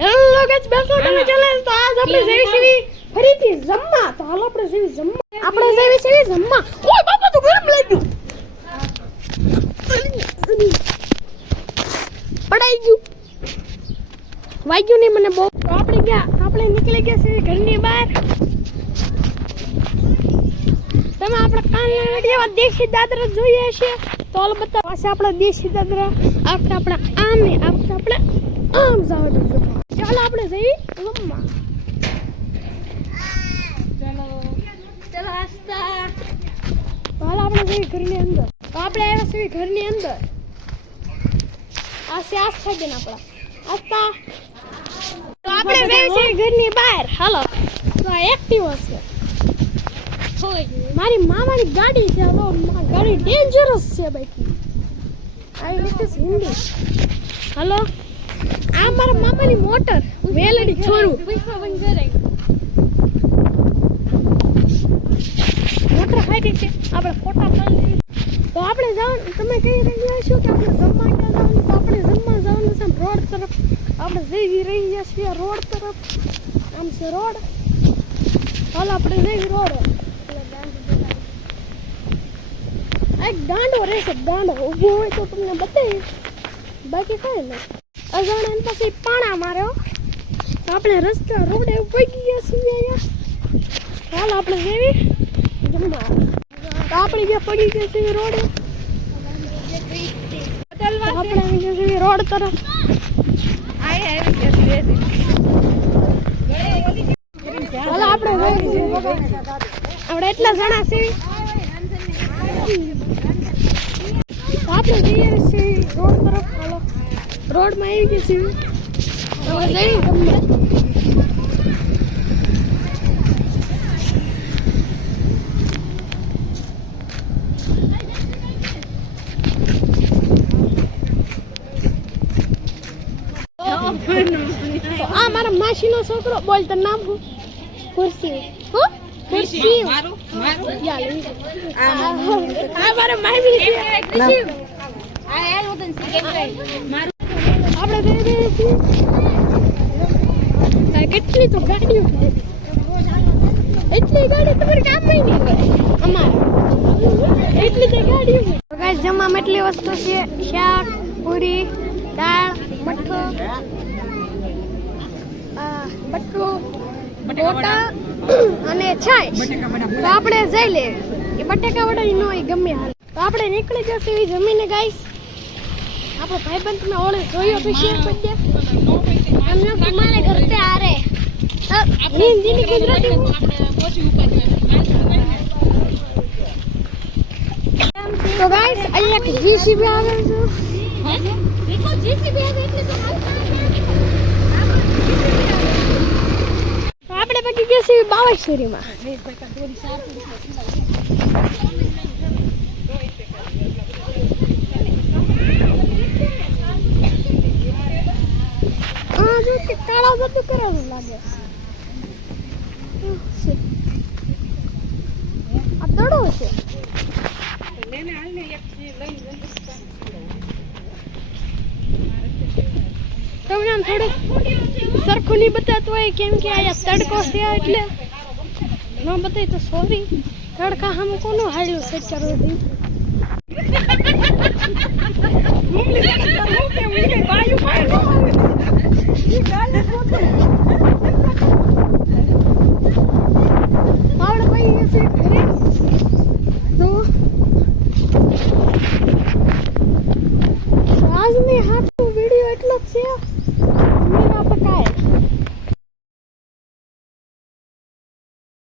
hello guys બેસો તમે challenge તો આજ આપણે જેવી સેવી ફરીથી જમવા તો હાલો આપણે જેવી જમવા આપણે જેવી સેવી જમવા ઓય બાપા તો ગરમ લાગ્યું પડાઈ ગયું વાગ્યું નહીં મને બહુ તો આપણે નીકળી ગયા છે ઘરની બહાર તમે આપણે કાન એવા દેશી દાદરા જોઈએ છે તો હાલ બતા પાસે આપણે દેશી દાદરા આપણે આમ ને આપણે આમ જવાનું છે ચાલો આપણે જઈએ જમવા ચલો આસ્તા હાલ આપણે જઈએ ઘરની અંદર તો આપણે આવ્યા છીએ ઘરની અંદર આ શ્વાસ થઈ ગયો આપણા આસ્તા તો આપણે જઈએ છીએ ઘરની બહાર હાલો તો આ એક્ટિવા છે મારી મામાની ગાડી છે તો ગાડી ડેન્જરસ છે બાકી આવી રીતે હિન્દી હાલો આ મારા મામાની મોટર વેલડી છોરું મોટર ખાઈ છે આપણે ફોટા પાડી તો આપણે જવાનું તમે કહી રહ્યા છો કે આપણે જમવા ક્યાં જવાનું તો આપણે જમવા જવાનું છે રોડ તરફ આપણે જઈ રહ્યા છીએ રોડ તરફ આમ છે રોડ હાલ આપણે જઈ રોડ એક ગાંડો રહેશે ગાંડો ઊભો હોય તો તમને બતાવી બાકી કઈ નહીં અજાણ્યા પછી પાણા માર્યો આપણે રસ્તા રોડે પગી ગયા છીએ અહીંયા હાલ આપણે જેવી જમવા તો આપણે જે પડી ગયા છીએ રોડે આપણે ગયા છીએ રોડ તરફ હાલ આપણે એટલા જણા છીએ આપણે જઈએ છીએ રોડ તરફ હાલો રોડમાં આવી ગઈ છીએ હવે જઈએ જમવા આ મારા માસીનો છોકરો બોલ તો નામ હું ખુરશી હો ખુરશી મારું આ મારા મામી છે ખુરશી આ એ લોટન સી કે મારું આપણે દે છીએ કેટલી તો ગાડીઓ એટલી ગાડી તમારે કામ નહીં કરે અમારે એટલી તો ગાડીઓ ગાઈસ જમવામાં એટલી વસ્તુ છે શાક પૂરી દાળ મઠો બટાકા અને છાશ તો આપણે જઈ લે એ બટાકા વડા નો ગમે હાલ તો આપણે નીકળી જશે એવી જમીને ગાઈસ આપણો ભાઈબંધ તમે ઓળે જોયો તો શેર કરી અમને તમારે ઘર पे आ रहे हिंदी ની ગુજરાતી તો ગાઈસ અહીંયા એક જીસીબી આવે છે દેખો જીસીબી આવે એટલે તો આપણે પકી ગયા છીએ બાવેશ્વરીમાં આ જો કે કાળા બધું કરેલું લાગે આ દડો છે લેને હાલને એક લઈ તમને આમ થોડું સરખું નહીં બતાતું હોય કેમ કે અહીંયા તડકો છે એટલે ન બતાવી તો સોરી તડકા હમ કોનું હાલ્યું છે ચરોડી આપણે ભાઈ છે ઘરે તો આજની હાથ વિડીયો એટલો જ છે